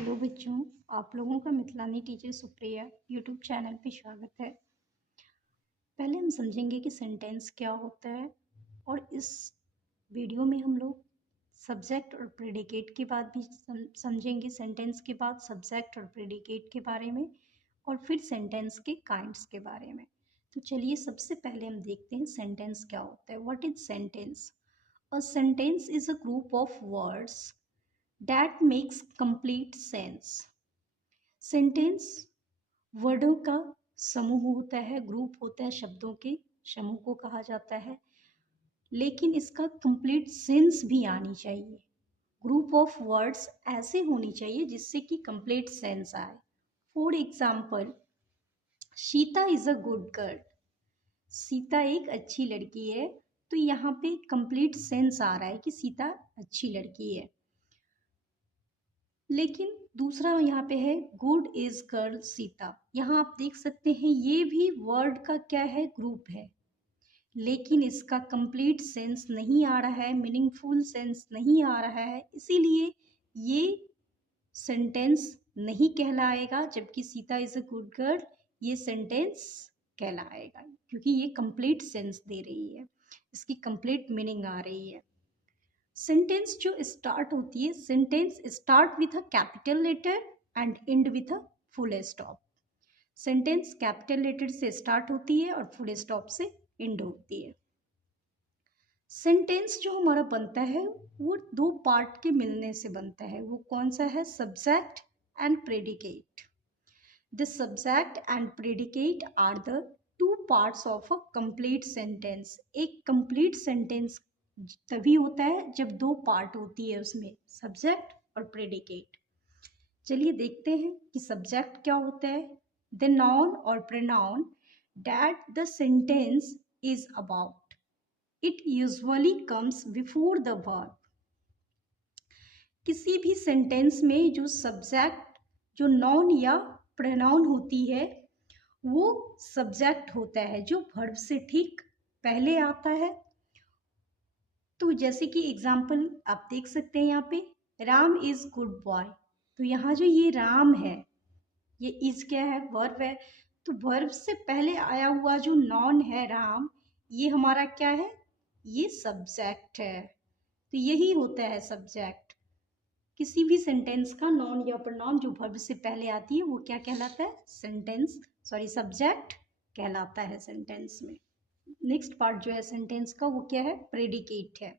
Hello बच्चों, आप लोगों का मिथिलानी टीचर सुप्रिया यूट्यूब चैनल पे स्वागत है। पहले हम समझेंगे कि सेंटेंस क्या होता है और इस वीडियो में हम लोग सब्जेक्ट और प्रेडिकेट के बाद भी समझेंगे। सेंटेंस के बाद सब्जेक्ट और प्रेडिकेट के बारे में और फिर सेंटेंस के काइंड्स के बारे में। तो चलिए सबसे पहले हम देखते हैं सेंटेंस क्या होता है। What is sentence? A sentence is a group of words that makes complete sense। Sentence वर्डों का समूह होता है, ग्रुप होता है, शब्दों के समूह को कहा जाता है, लेकिन इसका कंप्लीट सेंस भी आनी चाहिए। ग्रुप ऑफ वर्ड्स ऐसे होनी चाहिए जिससे कि कंप्लीट सेंस आए। For example, Sita is a good girl. Sita एक अच्छी लड़की है, तो यहाँ पे कंप्लीट सेंस आ रहा है कि सीता अच्छी लड़की है। लेकिन दूसरा यहाँ पे है गुड इज गर्ल सीता। यहाँ आप देख सकते हैं ये भी वर्ड का क्या है, ग्रुप है, लेकिन इसका कंप्लीट सेंस नहीं आ रहा है, मीनिंगफुल सेंस नहीं आ रहा है, इसीलिए ये सेंटेंस नहीं कहलाएगा। जबकि Sita is a good girl ये सेंटेंस कहलाएगा, क्योंकि ये कंप्लीट सेंस दे रही है, इसकी कंप्लीट मीनिंग आ रही है। सेंटेंस जो स्टार्ट होती है, sentence start with a capital letter and end with a full stop. Sentence capital letter से स्टार्ट होती है और फुल स्टॉप से एंड होती है। सेंटेंस जो हमारा बनता है वो दो पार्ट के मिलने से बनता है। वो कौन सा है? Subject and predicate. The subject and predicate are the two parts of a complete sentence. एक कंप्लीट सेंटेंस तभी होता है जब दो पार्ट होती है उसमें, सब्जेक्ट और प्रेडिकेट। चलिए देखते हैं कि सब्जेक्ट क्या होता है। द नाउन और pronoun that the sentence is about, it usually comes before the verb. किसी भी सेंटेंस में जो सब्जेक्ट, जो नाउन या प्रोनाउन होती है, वो सब्जेक्ट होता है जो वर्ब से ठीक पहले आता है। तो जैसे कि एग्जाम्पल आप देख सकते हैं यहाँ पे, राम इज गुड बॉय। तो यहाँ जो ये राम है, ये इज क्या है? वर्ब है। तो वर्ब से पहले आया हुआ जो नॉन है राम, ये हमारा क्या है? ये सब्जेक्ट है। तो यही होता है सब्जेक्ट। किसी भी सेंटेंस का नॉन या प्रोनाउन जो वर्ब से पहले आती है वो क्या कहलाता है? सब्जेक्ट कहलाता है सेंटेंस में। नेक्स्ट पार्ट जो है सेंटेंस का वो क्या है? प्रेडिकेट है।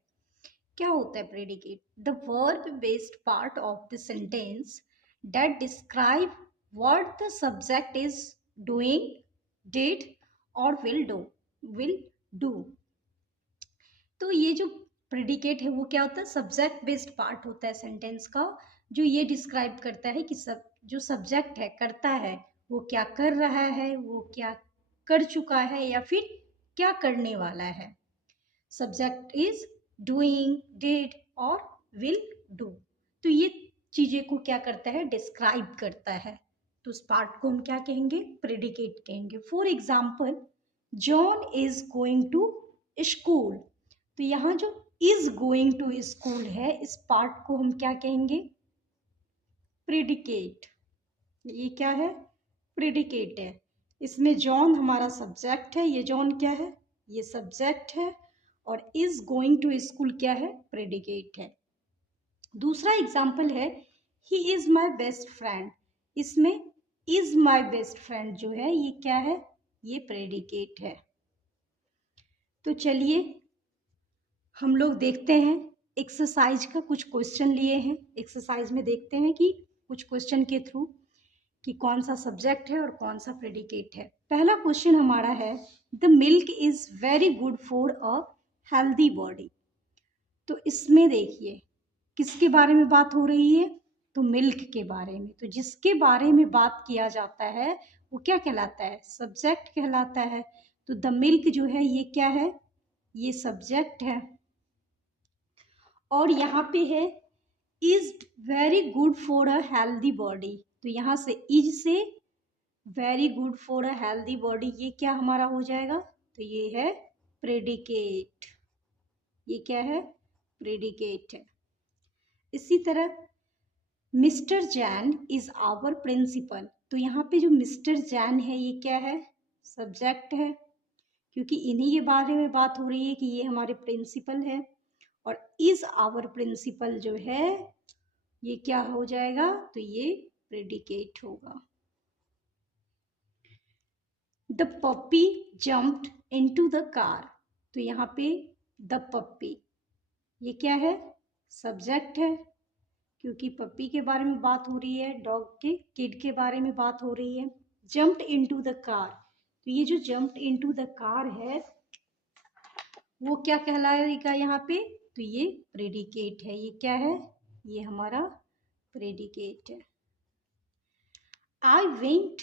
क्या होता है predicate? The verb based part of the sentence that describe what the subject is doing, did और विल डू। तो ये जो प्रेडिकेट है वो क्या होता है? सब्जेक्ट बेस्ड पार्ट होता है सेंटेंस का, जो ये डिस्क्राइब करता है कि जो सब्जेक्ट है, करता है, वो क्या कर रहा है, वो क्या कर चुका है या फिर क्या करने वाला है। सब्जेक्ट इज डूइंग, डिड और विल डू। तो ये चीजें को क्या करता है? डिस्क्राइब करता है। तो उस पार्ट को हम क्या कहेंगे? प्रेडिकेट कहेंगे। For example, John is going to school. तो यहाँ जो इज गोइंग टू स्कूल है, इस पार्ट को हम क्या कहेंगे? प्रेडिकेट। ये क्या है? प्रेडिकेट है। इसमें जॉन हमारा सब्जेक्ट है, ये जॉन क्या है? ये सब्जेक्ट है। और इज गोइंग टू स्कूल क्या है? प्रेडिकेट है। दूसरा एग्जाम्पल है, he is my best friend. इसमें इज माई बेस्ट फ्रेंड जो है ये क्या है? ये प्रेडिकेट है। तो चलिए हम लोग देखते हैं एक्सरसाइज का कुछ क्वेश्चन लिए हैं। एक्सरसाइज में देखते हैं कि कुछ क्वेश्चन के थ्रू कि कौन सा सब्जेक्ट है और कौन सा प्रेडिकेट है। पहला क्वेश्चन हमारा है, the milk is very good for a healthy body. तो इसमें देखिए किसके बारे में बात हो रही है? तो मिल्क के बारे में। तो जिसके बारे में बात किया जाता है वो क्या कहलाता है? सब्जेक्ट कहलाता है। तो द मिल्क जो है ये क्या है? ये सब्जेक्ट है। और यहाँ पे है is very good for a healthy body. तो यहाँ से इज से very good for a healthy body, ये क्या हमारा हो जाएगा? तो ये है प्रेडिकेट। ये क्या है? प्रेडिकेट है। इसी तरह Mister Jain is our principal. तो यहाँ पे जो मिस्टर जैन है ये क्या है, सब्जेक्ट है, क्योंकि इन्हीं के बारे में बात हो रही है कि ये हमारे प्रिंसिपल है। और इज आवर प्रिंसिपल जो है ये क्या हो जाएगा, तो ये प्रेडिकेट होगा। The puppy jumped into the car. तो यहाँ पे द पप्पी ये क्या है, सब्जेक्ट है, क्योंकि पप्पी के बारे में बात हो रही है, डॉग के किड के बारे में बात हो रही है। जम्प्ड इनटू द कार, तो ये जो जम्प्ड इनटू द कार है वो क्या कहलाएगा यहाँ पे, तो ये प्रेडिकेट है। ये क्या है, ये हमारा प्रेडिकेट है। I went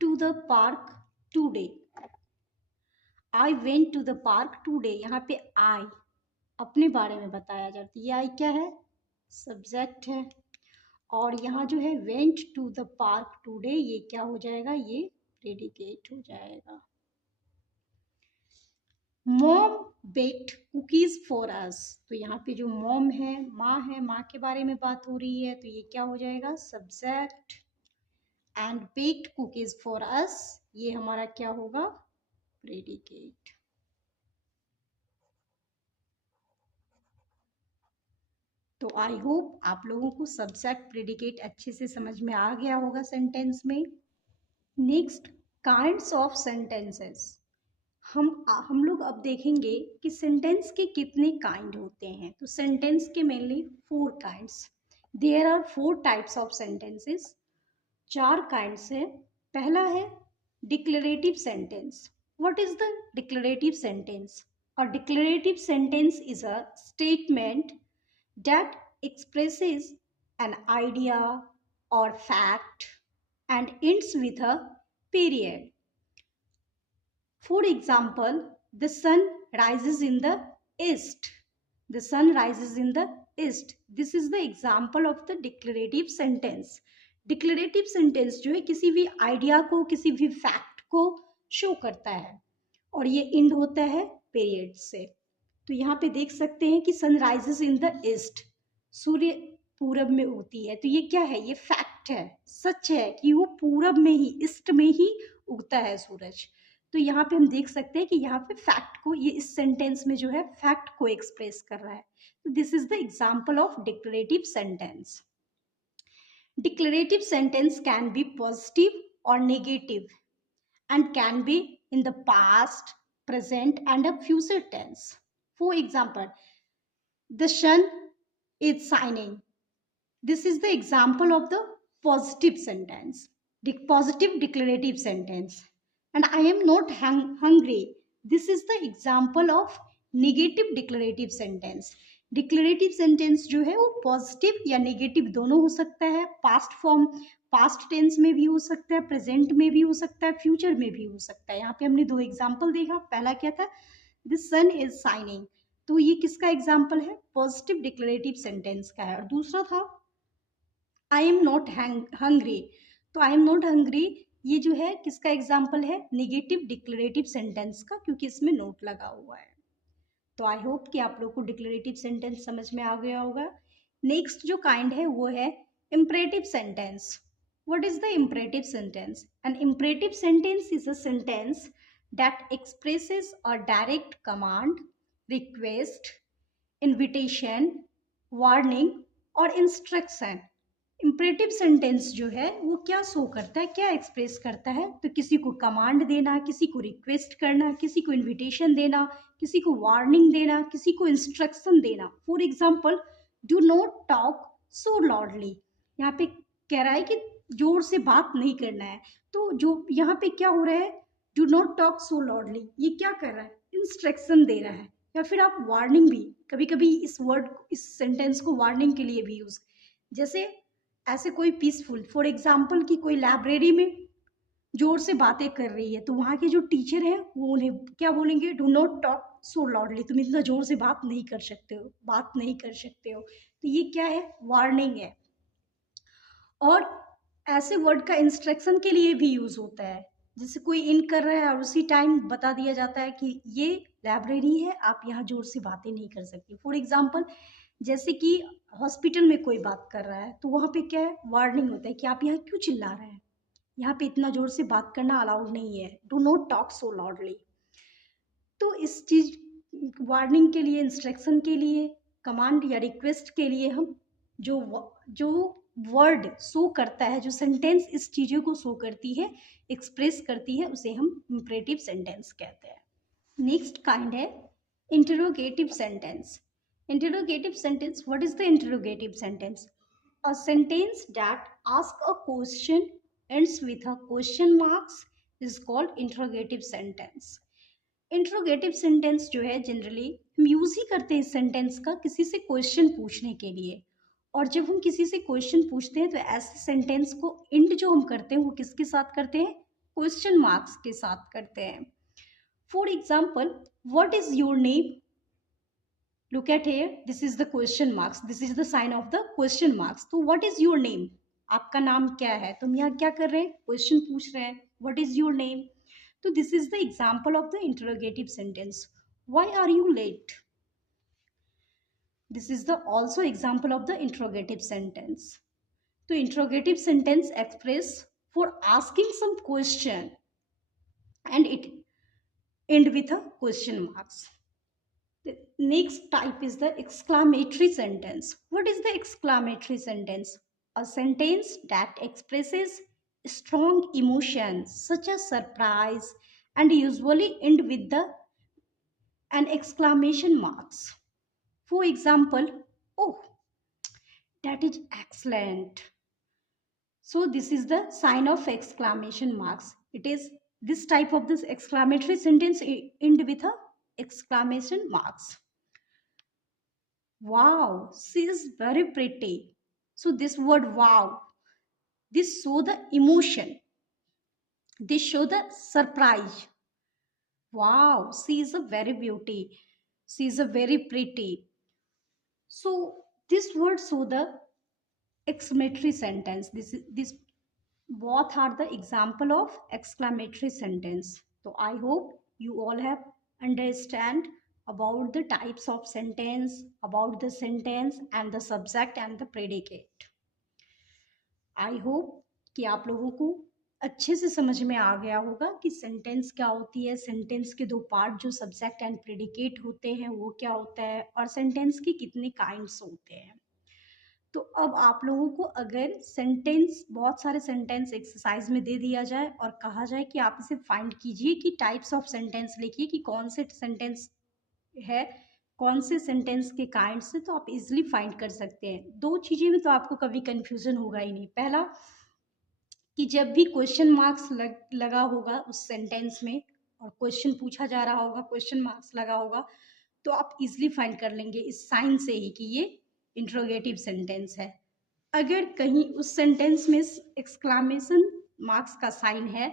to the park today. I went to the park today, यहाँ पे आई अपने बारे में बताया जाता है, ये आई क्या है, सब्जेक्ट है। और यहाँ जो है went to the park today, ये क्या हो जाएगा, ये प्रेडिकेट हो जाएगा। Mom baked cookies for us. तो यहाँ पे जो मॉम है, माँ के बारे में बात हो रही है, तो ये क्या हो जाएगा, subject. And baked cookies for अस, ये हमारा क्या होगा, प्रेडिकेट। तो आई होप आप लोगों को सब्जेक्ट प्रेडिकेट अच्छे से समझ में आ गया होगा सेंटेंस में। Next, kinds of sentences. हम लोग अब देखेंगे कि सेंटेंस के कितने काइंड होते हैं। तो सेंटेंस के mainly 4 kinds, there are 4 types of sentences. 4 kinds है। पहला है declarative sentence. What is the declarative sentence? A declarative sentence is a statement that expresses an idea or fact and ends with a period. For example, the sun rises in the east. The sun rises in the east. This is the example of the declarative sentence. Declarative sentence जो है किसी भी idea को, किसी भी fact को show करता है और ये इंड होता है पीरियड से। तो यहाँ पे देख सकते हैं कि sun rises in the east, सूर्य पूरब में उगती है। तो ये क्या है, ये फैक्ट है, सच है कि वो पूरब में ही, ईस्ट में ही उगता है सूरज। तो यहाँ पे हम देख सकते हैं कि यहाँ पे फैक्ट को, ये इस सेंटेंस में जो है फैक्ट को एक्सप्रेस कर रहा है। तो this is the example of declarative sentence. Declarative sentence can be positive और negative and can be in the past, present and a future tense. For example, the sun is shining. This is the example of the positive sentence, the positive declarative sentence. And I am not hungry. This is the example of negative declarative sentence. Declarative sentence जो है वो positive या negative दोनों हो सकता है। Past form, past tense में भी हो सकता है, प्रेजेंट में भी हो सकता है, फ्यूचर में भी हो सकता है। यहाँ पे हमने 2 एग्जाम्पल देखा। पहला क्या था, द सन इज शाइनिंग, तो ये किसका एग्जाम्पल है, पॉजिटिव डिक्लेरेटिव सेंटेंस का है। और दूसरा था आई एम नॉट हंग्री, तो आई एम नॉट हंग्री ये जो है किसका एग्जाम्पल है, नेगेटिव डिक्लेरेटिव सेंटेंस का, क्योंकि इसमें नोट लगा हुआ है। तो आई होप कि आप लोग को डिक्लेरेटिव सेंटेंस समझ में आ गया होगा। नेक्स्ट जो काइंड है वो है imperative sentence. What is the imperative sentence? An imperative sentence is a sentence that expresses a direct command, request, invitation, warning और इंस्ट्रक्शन। इम्परेटिव सेंटेंस जो है वो क्या शो करता है, क्या एक्सप्रेस करता है, तो किसी को कमांड देना, किसी को रिक्वेस्ट करना, किसी को इन्विटेशन देना, किसी को वार्निंग देना, किसी को इंस्ट्रक्शन देना। For example, do not talk so loudly, यहाँ पे कह रहा है कि जोर से बात नहीं करना है। तो जो यहाँ पे क्या हो रहा है, do not talk so loudly, ये क्या कर रहा है, इंस्ट्रक्शन दे रहा है। या फिर आप वार्निंग भी, कभी कभी इस वर्ड, इस सेंटेंस को वार्निंग के लिए भी यूज, जैसे ऐसे कोई पीसफुल, फॉर एग्जाम्पल कि कोई लाइब्रेरी में जोर से बातें कर रही है, तो वहाँ के जो टीचर हैं वो उन्हें क्या बोलेंगे, do not talk so loudly, तुम इतना जोर से बात नहीं कर सकते हो, बात नहीं कर सकते हो। तो ये क्या है, वार्निंग है। और ऐसे वर्ड का इंस्ट्रक्शन के लिए भी यूज होता है, जैसे कोई इन कर रहा है और उसी टाइम बता दिया जाता है कि ये लाइब्रेरी है, आप यहाँ जोर से बातें नहीं कर सकते। फॉर एग्जाम्पल, जैसे कि हॉस्पिटल में कोई बात कर रहा है तो वहाँ पे क्या है, वार्निंग होता है कि आप यहाँ क्यों चिल्ला रहे हैं, यहाँ पे इतना ज़ोर से बात करना अलाउड नहीं है, do not talk so loudly. तो इस चीज़ वार्निंग के लिए, इंस्ट्रक्शन के लिए, कमांड या रिक्वेस्ट के लिए हम जो वर्ड शो करता है, जो सेंटेंस इस चीज़ों को शो करती है, एक्सप्रेस करती है, उसे हम इंपरेटिव सेंटेंस कहते हैं। नेक्स्ट काइंड है interrogative sentence. Interrogative sentence, what is the interrogative sentence? A sentence that asks a question ends with a question marks is called interrogative sentence. Interrogative sentence जो है generally हम use ही करते हैं इस sentence का किसी से क्वेश्चन पूछने के लिए। और जब हम किसी से क्वेश्चन पूछते हैं तो ऐसे सेंटेंस को इंड जो हम करते हैं वो किसके साथ करते हैं? क्वेश्चन मार्क्स के साथ करते हैं। For example, what is your name? Look at here, this is the question marks, this is the sign of the question marks. तो what is your name? आपका नाम क्या है? तुम यहाँ क्या कर रहे हैं? क्वेश्चन पूछ रहे हैं, what is your name? तो this is the example of the interrogative sentence. Why are you late? This is the also example of the interrogative sentence. तो interrogative sentence express for asking some question and it end with a question marks. The next type is the exclamatory sentence. What is the exclamatory sentence? A sentence that expresses strong emotions such as surprise and usually end with an exclamation marks. For example, oh, that is excellent. So this is the sign of exclamation marks. It is this type of this exclamatory sentence end with a exclamation marks. Wow, she is very pretty. So this word wow, this show the emotion. This show the surprise. Wow, she is a very beauty. She is a very pretty. So this word show the exclamatory sentence. This both are the example of exclamatory sentence. So I hope you all have understand about the types of sentence, about the sentence and the subject and the predicate. I hope कि आप लोगों को अच्छे से समझ में आ गया होगा कि सेंटेंस क्या होती है, सेंटेंस के दो पार्ट जो सब्जेक्ट एंड प्रेडिकेट होते हैं वो क्या होता है, और सेंटेंस के कितने काइंड्स होते हैं। तो अब आप लोगों को अगर सेंटेंस, बहुत सारे सेंटेंस एक्सरसाइज में दे दिया जाए और कहा जाए कि आप इसे फाइंड कीजिए कि टाइप्स ऑफ सेंटेंस लिखिए कि कौन से सेंटेंस है, कौन से सेंटेंस के काइंड से, तो आप इजिली फाइंड कर सकते हैं। दो चीज़ें में तो आपको कभी कंफ्यूजन होगा ही नहीं। पहला कि जब भी क्वेश्चन मार्क्स लगा होगा उस सेंटेंस में और क्वेश्चन पूछा जा रहा होगा, क्वेश्चन मार्क्स लगा होगा, तो आप इजिली फाइंड कर लेंगे इस साइन से ही कि ये इंट्रोगेटिव सेंटेंस है। अगर कहीं उस सेंटेंस में एक्सक्लामेशन मार्क्स का साइन है,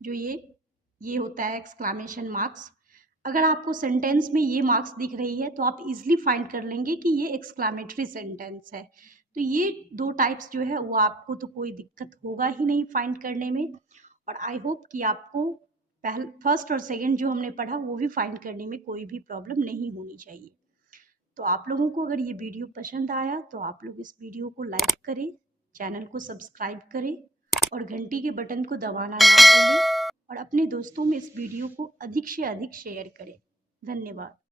जो ये होता है एक्सक्लामेशन मार्क्स, अगर आपको सेंटेंस में ये मार्क्स दिख रही है तो आप इजिली फाइंड कर लेंगे कि ये एक्सक्लामेटरी सेंटेंस है। तो ये दो टाइप्स जो है वो आपको तो कोई दिक्कत होगा ही नहीं फाइंड करने में। और आई होप कि आपको फर्स्ट और सेकंड जो हमने पढ़ा वो भी फाइंड करने में कोई भी प्रॉब्लम नहीं होनी चाहिए। तो आप लोगों को अगर ये वीडियो पसंद आया तो आप लोग इस वीडियो को लाइक करें, चैनल को सब्सक्राइब करें और घंटी के बटन को दबाना ना भूलें और अपने दोस्तों में इस वीडियो को अधिक से अधिक शेयर करें। धन्यवाद।